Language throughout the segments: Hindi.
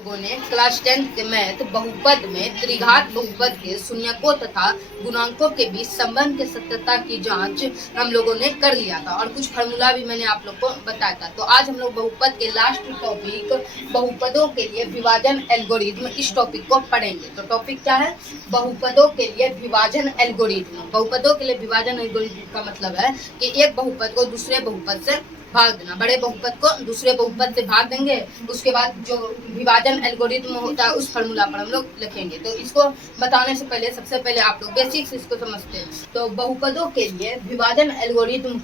लोगों ने क्लास 10 के मैथ बहुपद में त्रिघात बहुपद के शून्यकों तथा गुणांकों के बीच संबंध के सत्यता की जांच हम लोगों ने कर लिया था और कुछ फार्मूला भी मैंने आप लोग को बताया था। तो आज हम लोग बहुपद के लास्ट टॉपिक बहुपदों के लिए विभाजन एल्गोरिथ्म इस टॉपिक को पढ़ेंगे। तो टॉपिक क्या है? बहुपदों के लिए विभाजन एल्गोरिथ्म। बहुपदों के लिए विभाजन एल्गोरिथ्म का मतलब है कि एक बहुपद को दूसरे बहुपद से भाग देना। बड़े बहुपद को दूसरे बहुपद से भाग देंगे, उसके बाद जो विभाजन एल्गोरिथ्म होता है उस फार्मूला पर हम लोग लिखेंगे। तो इसको बताने से पहले सबसे पहले आप लोग बेसिक्स इसको समझते हैं। तो बहुपदों के लिए विभाजन एल्गोरिथ्म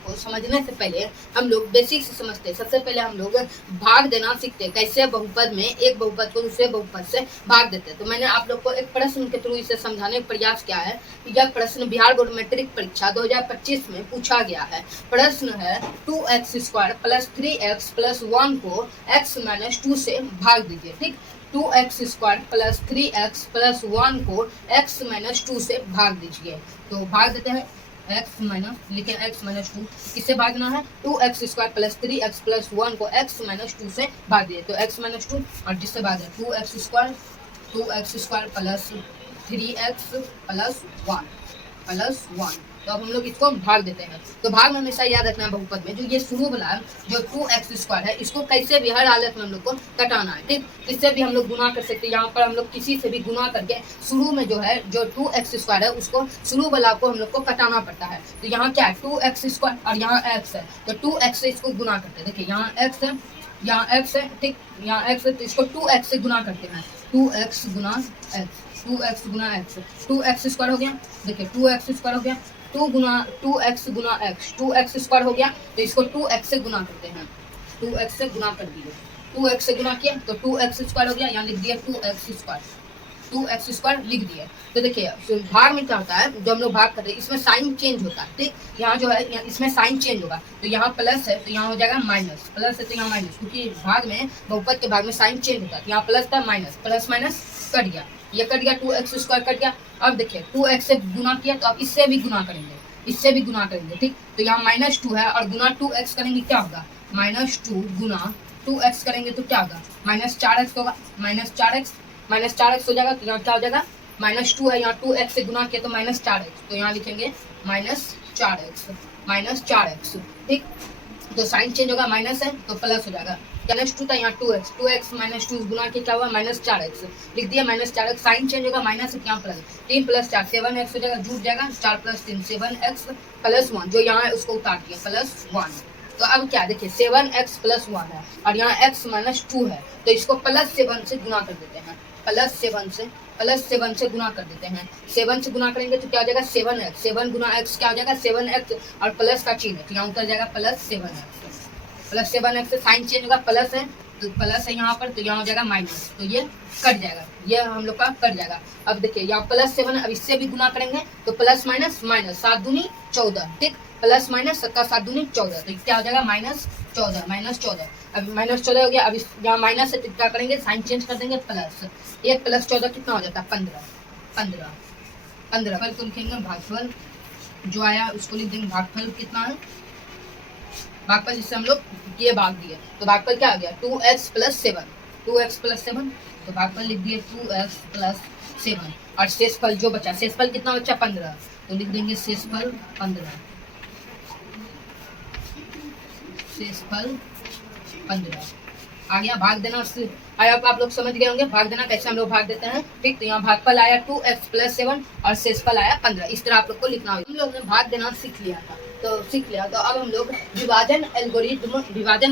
को समझने से पहले हम लोग बेसिक्स समझते हैं। सबसे पहले हम लोग भाग देना सीखते हैं, कैसे बहुपद में एक बहुपद को दूसरे बहुपद से भाग देते हैं। तो मैंने आप लोग को एक प्रश्न के थ्रू इसे समझाने का प्रयास किया है। यह प्रश्न बिहार बोर्ड मैट्रिक परीक्षा 2025 में पूछा गया है। प्रश्न है 2x² + 3x + 1 को x - 2 से भाग दीजिए। ठीक, 2x² + 3x + 1 को x - 2 से भाग दीजिए। तो भाग देते हैं लिखे x - 2 किससे भागना है? 2x² + 3x + 1 को x - 2 से भाग दिए। तो x - 2 और जिससे भाग है 2x² + 3x + 1। तो अब हम लोग इसको भाग देते हैं। तो भाग में हमेशा याद रखना है बहुपद में जो ये शुरू वाला जो 2x² है इसको कैसे भी हर हालत में हम लोग को कटाना है। ठीक, इससे भी हम लोग गुना कर सकते हैं। यहाँ पर हम लोग किसी से भी गुना करके शुरू में जो है जो 2x² है उसको शुरू वाला को हम लोग को कटाना पड़ता है। तो यहाँ क्या है? 2x² और यहाँ x है, तो 2x से इसको गुना करते हैं। देखिए यहाँ x है, यहाँ x है, ठीक, यहाँ x है, तो इसको 2x से गुना करते हैं। 2x गुना x, 2x गुना x, 2x² हो गया। देखिए 2x² हो गया, 2x गुना x, 2x² हो गया। तो इसको 2x से गुना करते हैं, 2x से गुना कर दिए, 2x से गुना किया तो 2x² हो गया। यहाँ लिख दिया 2x² लिख दिए। तो देखिए भाग में क्या होता है, जब हम लोग भाग करते हैं इसमें साइन चेंज होता है। ठीक, यहाँ जो है इसमें साइन चेंज होगा। तो यहाँ प्लस है तो यहाँ हो जाएगा माइनस, प्लस है तो यहाँ माइनस, क्योंकि भाग में बहुपद के भाग में साइन चेंज होता है। यहाँ प्लस था माइनस, प्लस माइनस कट गया, ये कट गया, 2x² कट गया। अब देखिए 2x से गुना किया तो अब इससे भी गुना करेंगे, इससे भी गुना करेंगे। ठीक, तो यहाँ -2 है और गुना 2x करेंगे क्या होगा? -2 गुना 2x करेंगे तो क्या होगा? -4x होगा, -4x हो जाएगा। तो यहाँ क्या हो जाएगा? -2 है, यहाँ 2x से गुना किया तो -4x, तो यहाँ लिखेंगे -4x। ठीक, तो साइन चेंज होगा, माइनस है तो प्लस हो जाएगा। -2 था, यहाँ 2x -2 गुना के क्या हुआ? -4x लिख दिया, -4x। साइन चेंज होगा, माइनस है यहाँ प्लस, 3 + 4 7x हो जाएगा, जुट जाएगा, 4 + 3 7x + 1 जो यहाँ है उसको उतार दिया +1। तो अब क्या देखिए 7x + 1 है और यहाँ x - 2 है, तो इसको +7 से गुना कर देते हैं, +7 से गुना कर देते हैं। 7 से गुना करेंगे तो क्या हो जाएगा? 7x, 7 गुना x क्या हो जाएगा? 7x और प्लस का चिन्ह है तो यहाँ उतर जाएगा +7x से साइन चेंज होगा, प्लस है तो प्लस है यहाँ पर, तो यहाँ हो जाएगा माइनस, तो ये कट जाएगा, ये हम लोग का कट जाएगा। अब देखिए यहाँ +7 अब इससे भी गुना करेंगे तो प्लस माइनस 7 दूनी 14। ठीक, प्लस माइनस 7 दूनी 14, तो क्या हो जाएगा? -14 अब -14 हो गया। अब यहाँ माइनस है तो क्या करेंगे? साइन चेंज कर देंगे, प्लस 1 + 14 कितना हो जाता है? 15 फल को लिखेंगे, भागफल जो आया उसको लिख देंगे। भागफल कितना है? भागफल जिससे हम लोग ये भाग दिए तो भागफल क्या आ गया? 2x + 7 तो भागफल लिख दिए 2x + 7 और शेषफल जो बचा, शेषफल कितना बचा? 15, तो लिख देंगे शेषफल 15 आ गया। भाग देना आया, आप लोग समझ गए होंगे भाग देना कैसे हम लोग भाग देते हैं। ठीक, तो यहाँ भागफल आया 2x + 7 और शेषफल आया 15। इस तरह आप लोग को लिखना होगा। हम लोग ने भाग देना सीख लिया तो अब हम लोग विभाजन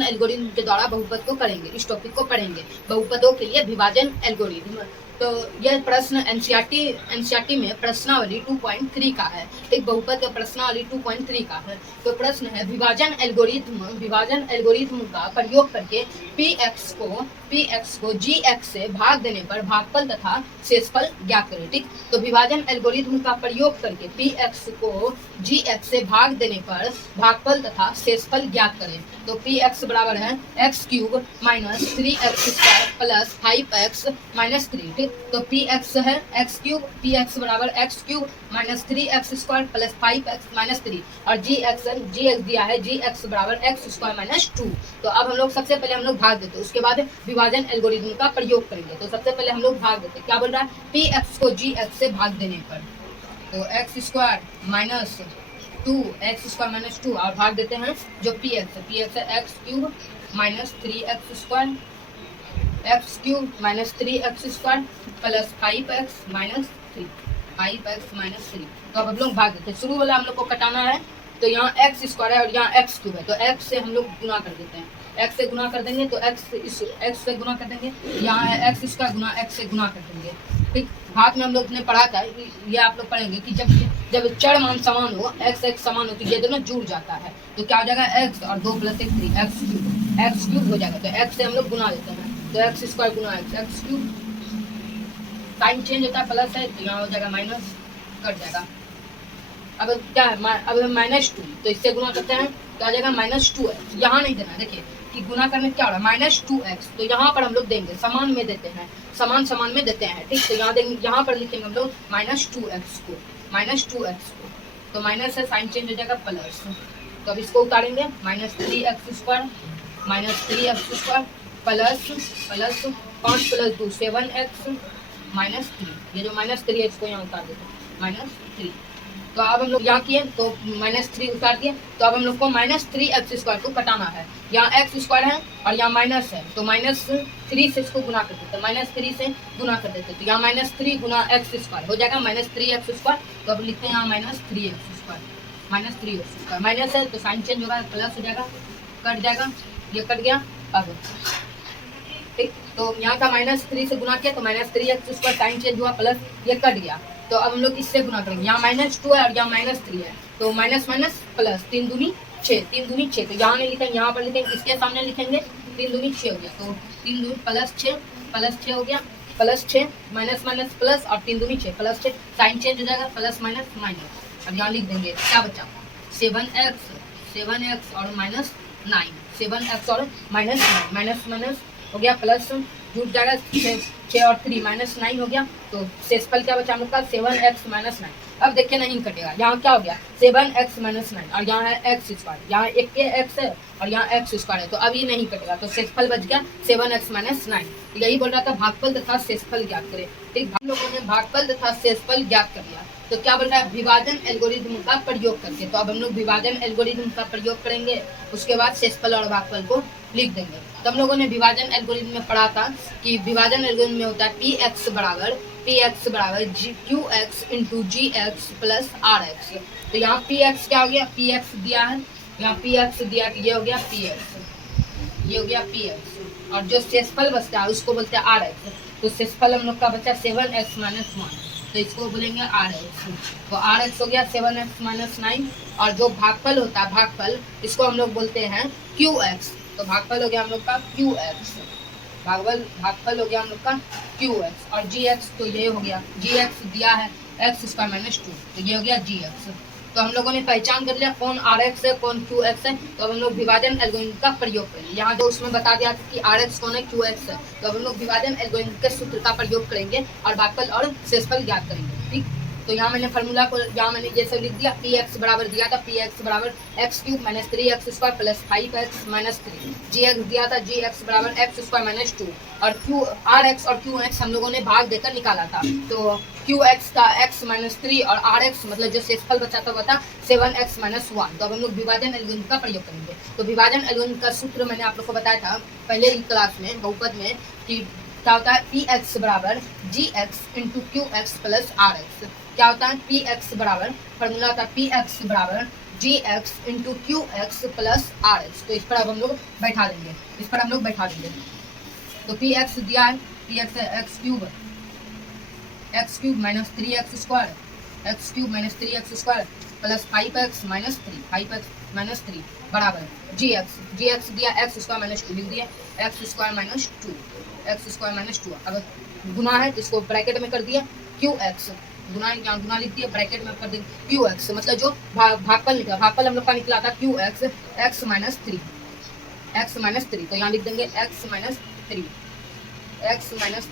एल्गोरिथ्म के द्वारा बहुपद को करेंगे। इस टॉपिक को पढ़ेंगे, बहुपदों के लिए विभाजन एल्गोरिथ्म। तो यह प्रश्न एनसीईआरटी में प्रश्नावली 2.3 का है। एक बहुपद का प्रश्नावली 2.3 का है। तो प्रश्न है विभाजन एल्गोरिथ्म का प्रयोग करके px को gx से भाग देने पर भागफल तथा शेषफल ज्ञात करें। ठीक, तो विभाजन एल्गोरिथ्म का प्रयोग करके px को gx से भाग देने पर भागफल तथा शेषफल ज्ञात करें। तो px बराबर है x³ - 3x² + 5x - 3। ठीक, ठीक, तो पी एक्स है एक्स क्यूब, पी एक्स बराबर x cube minus 3x square plus 5x minus 3, और जी एक्स दिया है जी एक्स बराबर एक्स स्क्वायर माइनस 2। तो अब हम लोग सबसे पहले हम लोग भाग देते हैं, उसके बाद विभाजन एल्गोरिथम का प्रयोग करेंगे। तो सबसे पहले हम लोग भाग देते हैं, क्या बोल रहा है, पी एक्स को जी एक्स से भाग देने पर, तो x square minus 2x square minus 2, और भाग देते हैं जो पी एक्स है x cube minus 3x square, x cube minus 3x square plus 5x minus 3, 5x minus 3। तो अब हम लोग भाग देते हैं, शुरू वाला हम लोग को कटाना है, तो यहाँ एक्स स्क्वायर है और यहाँ एक्स क्यूब है, तो एक्स से हम लोग गुना कर देते हैं, एक्स से गुना कर देंगे तो एक्स से गुना कर देंगे, यहाँ है एक्स स्क्वायर गुना एक्स से गुना कर देंगे। ठीक, हाथ में हम लोग ने पढ़ा था, ये आप लोग पढ़ेंगे कि जब चर मान समान हो, एक्स एक्स समान हो, तो ये दोनों जुड़ जाता है, तो क्या हो जाएगा एक्स और 2 प्लस 1 3, एक्स क्यूब हो जाएगा। तो एक्स से हम लोग गुना देते हैं, तो एक्स स्क्वायर गुना एक्स क्यूब, साइन चेंज होता है प्लस है, तो यहाँ हो जाएगा माइनस, कट जाएगा। अब क्या है, अब माइनस 2, तो इससे गुना करते हैं तो आ जाएगा माइनस 2x, यहाँ नहीं देना, देखिए कि गुना करने क्या हो रहा है माइनस 2x, तो यहाँ पर हम लोग देंगे समान में देते हैं, समान में देते हैं। ठीक, तो यहाँ देंगे, यहाँ पर लिखेंगे हम लोग माइनस 2x को, तो माइनस से साइन चेंज हो जाएगा प्लस, तो अब इसको उतारेंगे minus 3x square plus 5 plus 2 7x minus 3, ये जो माइनस 3 है इसको यहाँ उतार देते हैं माइनस 3। तो अब हम लोग यहाँ किए तो माइनस 3 उतार दिए, तो अब हम लोग को माइनस 3x स्क्वायर को कटाना है, यहाँ x स्क्वायर है और यहाँ माइनस है, तो माइनस 3 से इसको गुना कर देते, माइनस 3 से गुना कर देते, तो यहाँ माइनस 3 गुना x स्क्वायर हो जाएगा माइनस 3x स्क्वायर। तो अब लिखते हैं यहाँ माइनस 3x स्क्वायर, माइनस है तो साइन चेंज होगा प्लस हो जाएगा, कट जाएगा, ये कट गया। अब ठीक, तो यहाँ का माइनस 3 से गुना किया तो minus 3x square, sign change हुआ प्लस, ये कट गया। तो अब हम लोग इससे गुना करेंगे, यहाँ माइनस 2 है और यहाँ माइनस 3 है, तो माइनस माइनस प्लस, 3 दूनी 6, तो यहाँ नहीं लिखेंगे, यहाँ पर लिखेंगे, इसके सामने लिखेंगे 3 दूनी 6 हो गया, तो 3 दूनी प्लस 6 हो गया, प्लस 6 माइनस माइनस प्लस और 3 दूनी 6 प्लस 6, साइन चेंज हो जाएगा प्लस माइनस माइनस। अब यहाँ लिख देंगे क्या बचा 7x और माइनस 9, 7x और माइनस 9, माइनस हो गया प्लस, जुट जाएगा 6 और 3 माइनस 9 हो गया, तो शेषफल क्या बचा हम लोग का 7x माइनस 9। अब देखिए नहीं कटेगा, यहाँ क्या हो गया 7x माइनस 9 और यहाँ है एक्स स्क्वायर, यहाँ एक के एक्स है और यहाँ एक्स स्क्वायर है, तो अब ये नहीं कटेगा, तो शेषफल बच गया 7x माइनस 9। यही बोल रहा था भागफल तथा शेषफल ज्ञात करें। ठीक, हम लोगों ने भागफल तथा शेषफल ज्ञात कर लिया, तो क्या बोल रहा है विभाजन एल्गोरिथम का प्रयोग करके। तो अब हम लोग विभाजन एल्गोरिथम का प्रयोग करेंगे, उसके बाद शेषफल और भागफल को लिख देंगे। तो हम लोगों ने विभाजन एल्गोरिथम में पढ़ा था कि विभाजन एल्गोरिथम में होता है पी एक्स बराबर Q X into G X plus R X. तो यहाँ पी एक्स क्या हो गया, पी एक्स दिया है, यहाँ पी एक्स दिया, ये हो गया पी एक्स, ये हो गया पी एक्स, और जो शेषफल बचता है उसको बोलते हैं आर एक्स। तो शेषफल हम लोग का बचा 7x माइनस 1, तो इसको बोलेंगे आर एक्स, तो आर एक्स हो गया 7x माइनस 9, और जो भागफल होता है भागफल इसको हम लोग बोलते हैं क्यू एक्स। तो भागफल हो गया हम लोग का क्यू एक्स, भागफल हो गया हम लोग का क्यू एक्स, और जी एक्स तो ये हो गया, जी एक्स दिया है एक्स स्क्वायर माइनस 2, तो ये हो गया जी एक्स। तो हम लोगों ने पहचान कर लिया कौन आर एक्स है कौन क्यू एक्स है, तो अब हम लोग विभाजन एल्गोरिथम का प्रयोग करेंगे। यहाँ जो उसमें बता दिया था कि आर एक्स कौन है क्यू एक्स है, तो अब हम लोग विभाजन एल्गोरिथम के सूत्र का प्रयोग करेंगे और भागफल और शेषफल ज्ञात करेंगे। ठीक, तो यहाँ मैंने फार्मूला को, यहाँ मैंने ये सब लिख दिया, पी एक्स बराबर दिया था पी एक्स बराबर x cube minus 3x square plus 5x minus 3, जी एक्स दिया था जी एक्स बराबर एक्स स्क्वायर माइनस 2, और क्यू आर एक्स और क्यू एक्स हम लोगों ने भाग देकर निकाला था, तो क्यू एक्स का x माइनस 3 और आर एक्स मतलब जो शेषफल बचा था वो था 7x माइनस 1। तो अब हम लोग विभाजन एल्गोरिथम का प्रयोग करेंगे। तो विभाजन एल्गोरिथम का सूत्र मैंने आप लोग को बताया था पहले ही क्लास में बहुपद में कि क्या होता है पी एक्स बराबर G X into Q X plus R X. क्या होता है पी एक्स बराबर, फॉर्मूला होता है पी एक्स बराबर G X into Q X plus R X. तो इस पर अब हम लोग बैठा देंगे, तो पी एक्स दिया है, पी एक्स है x cube minus 3x square, x cube minus 3x square plus 5x minus 3 बराबर जी एक्स दिया एक्स स्क्वायर माइनस 2 लिख दिया, एक्स स्क्वायर माइनस 2। अब गुना है तो इसको ब्रैकेट में कर दिया क्यू एक्स, गुना लिख दिया ब्रैकेट में कर देंगे क्यू एक्स, मतलब जो भागफल निकला, भागफल हम लोग का निकला था क्यू एक्स एक्स माइनस 3, तो यहाँ लिख देंगे X minus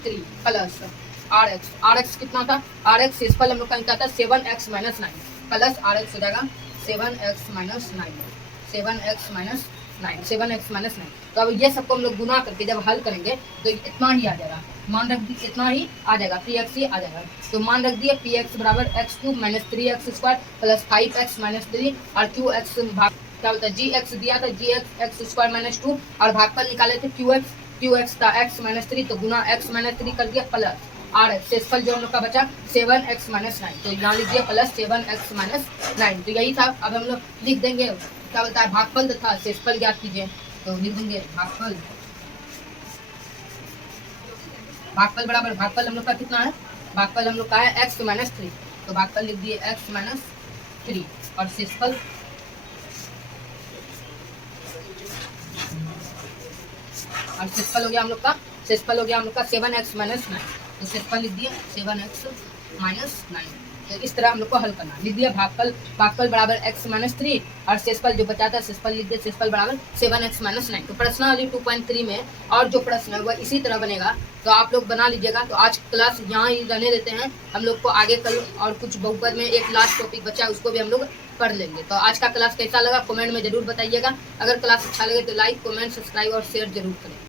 3 plus R X कितना था, आर एक्स शेषफल हम लोग का निकला था 7x minus 9 plus R x हो जाएगा 7x minus 9 7x minus 9 7x minus 9। तो अब ये सबको हम लोग गुना करके जब हल करेंगे तो इतना ही आ जाएगा, मान रख दिए इतना ही आ जाएगा, पी एक्स ही आ जाएगा। तो मान रख दिए पी एक्स बराबर x cube minus 3x square plus 5x minus 3 और क्यू एक्स भाग क्या बोलता है जी एक्स दिया था, जी एक्स एक्स स्क्वायर माइनस 2 और भागफल निकाले थे क्यू एक्स था x माइनस 3 तो गुना x माइनस 3 कर दिया प्लस आर एक्स शेषफल जो हम लोग का बचा 7x माइनस 9। तो यहाँ लिख दिया प्लस 7x माइनस 9। तो यही था। अब हम लोग लिख देंगे क्या बोलता है भागफल तथा शेषफल ज्ञात कीजिए। तो लिख देंगे भागफल बराबर भागफल हम लोग का कितना है, भागफल हम लोग का है x माइनस 3। तो भागफल लिख दिए x माइनस 3 और शेषफल हो गया हम लोग का, शेषफल हो गया हम लोग का 7x माइनस 9। तो शेषफल लिख दिया 7x माइनस 9। तो इस तरह हम लोग को हल करना। लिख दिया भागफल बराबर x माइनस 3 और शेषफल जो बचा था शेषफल लिख दिया शेषफल बराबर 7x माइनस 9। तो प्रश्नावली 2.3 में और जो प्रश्न है वह इसी तरह बनेगा, तो आप लोग बना लीजिएगा। तो आज क्लास यहाँ ही रहने देते हैं, हम लोग को आगे कल और कुछ बहुपद में एक लास्ट टॉपिक बचा है उसको भी हम लोग पढ़ लेंगे। तो आज का क्लास कैसा लगा कमेंट में जरूर बताइएगा। अगर क्लास अच्छा लगे तो लाइक कमेंट सब्सक्राइब और शेयर जरूर करें।